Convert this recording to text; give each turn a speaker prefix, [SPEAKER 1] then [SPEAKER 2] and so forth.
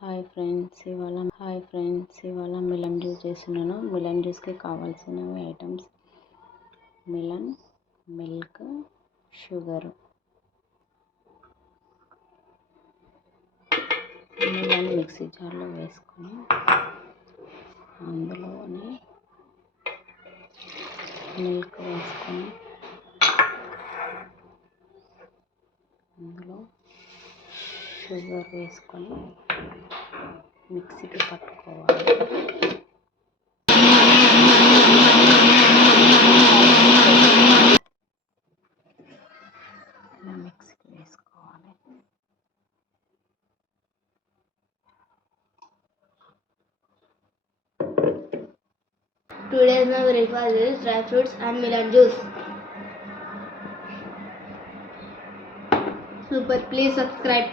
[SPEAKER 1] Hi friends ఇవాళ hi friends ఇవాళ melon juice చేస్తున్నాను. మిలన్ జ్యూస్కి కావాల్సినవి items melon milk sugar. Melon mixie జార్లో వేసుకొని అందులోనే మిల్క్ వేసుకొని అందులో షుగర్ వేసుకొని మిక్సీకి పట్టుకోవాలి ఇలా మిక్సీకి వేసుకోవాలి
[SPEAKER 2] Today's my breakfast is dry fruits and melon juice. Super, please subscribe.